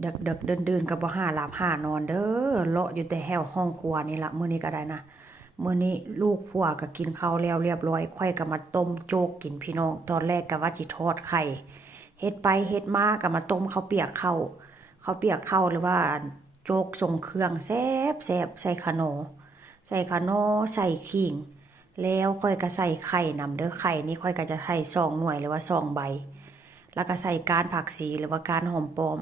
เด็กเดินกับบ่หาหลับหานอนเด้อเลาะอยู่แต่แถวห้องครัวนี่ละมื้อนี้ก็ได้นะมื้อนี้ลูกผัวก็กินข้าวแล้วเรียบร้อยค่อยก็มาต้มโจ๊กกินพี่น้องตอนแรกก็ว่าสิทอดไข่เฮ็ดไปเฮ็ดมาก็มาต้มข้าวเปียกข้าวหรือว่าโจ๊กทรงเครื่องแซ่บใส่ขะโหนใส่ขิงแล้วค่อยก็ใส่ไข่นำเด้อไข่นี่ค่อยก็จะใส่2 หน่วยหรือว่า2 ใบแล้วก็ใส่ก้านผักชีหรือว่าก้านหอมป้อม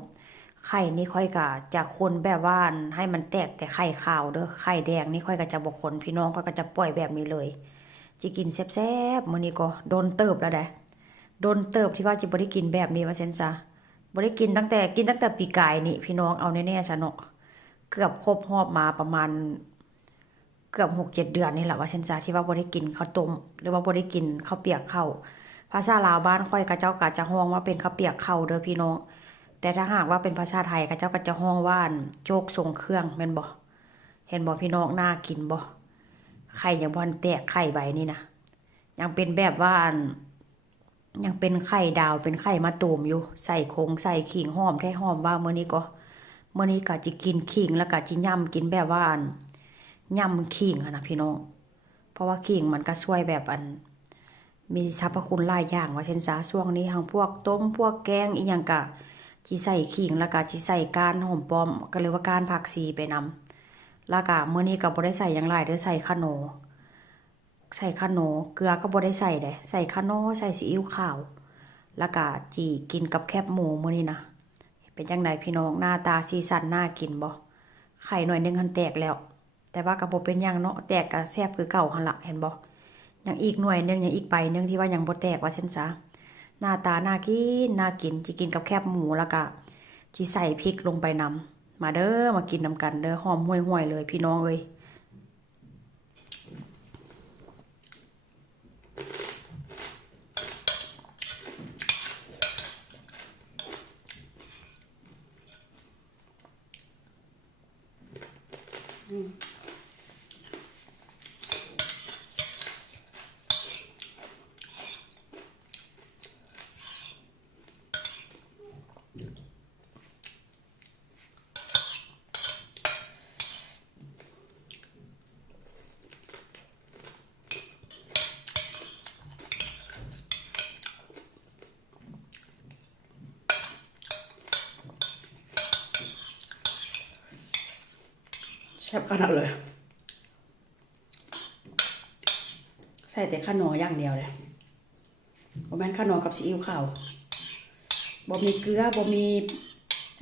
ไข่นี่ค่อยก็จะคนแบบว่าให้มันแตกแต่ไข่ขาวเด้อไข่แดงนี่ค่อยก็จะบ่คนพี่น้องก็จะปล่อยแบบนี้เลยจิกินแซ่บๆมื้อนี้ก็โดนเติบแล้วโดนเติบที่ว่าจิบ่ได้กินแบบนี้ว่าซั่นซะบ่ได้กินตั้งแต่ปีกายนี่พี่น้องเอาแน่ๆซะเนาะเกือบครบรอบมาประมาณเกือบ6-7 เดือนนี่แหละว่าซั่นซะที่ว่าบ่ได้กินข้าวต้มหรือว่าบ่ได้กินข้าวเปียกข้าวภาษาลาวบ้านค่อยก็เจ้าก็จะฮ้องว่าเป็นข้าวเปียกข้าวเด้อพี่น้องแต่ถ้าหากว่าเป็นภาษาไทยเขาเจ้าก็จะฮ้องว่าโจ๊กทรงเครื่องแม่นบ่เห็นบ่พี่น้องน่ากินบ่ไข่ยังบ่ทันแตกไข่ใบนี่นะยังเป็นแบบว่ายังเป็นไข่ดาวเป็นไข่มะตูมอยู่ใส่คงใส่ขิงหอมแท้หอมว่ามื้อนี้ก็จิกินขิงแล้วก็จิย่ำกินแบบว่าย่ำขิงนะพี่น้องเพราะว่าขิงมันก็ช่วยแบบมีสรรพคุณหลายอย่างว่าเช่นซะช่วงนี้ทั้งพวกต้มพวกแกงอีหยังก็จิใส่ขิงแล้วก็จิใส่ก้านหอมป้อมก็เลยว่าก้านผักชีไปนำแล้วก็มื้อนี้ก็บ่ได้ใส่หยังหลายเด้อใส่ขะโหนเกลือก็บ่ได้ใส่เด้ใส่ขะโหนใส่ซีอิ๊วขาวแล้วก็จิกินกับแคบหมูมื้อนี้นะเป็นจังไดพี่น้องหน้าตาสีสันน่ากินบ่ไข่หน่อยนึงหันแตกแล้วแต่ว่าก็บ่เป็นหยังเนาะแตกก็แซ่บคือเก่าหั่นล่ะเห็นบ่ยังอีกหน่วยนึงยังอีกใบนึงที่ว่ายังบ่แตกว่าซั่นซะหน้าตาน่ากินจิกินกับแคบหมูแล้วก็จิใส่พริกลงไปนำมาเด้อมากินนำกันเด้อหอมห่วยๆเลยพี่น้องเอ้ยแซ่บขนาดเลยใส่แต่ขนออย่างเดียวเลยบ่แม่นขนอกับซีอิ๊วขาวบ่มีเกลือบ่มี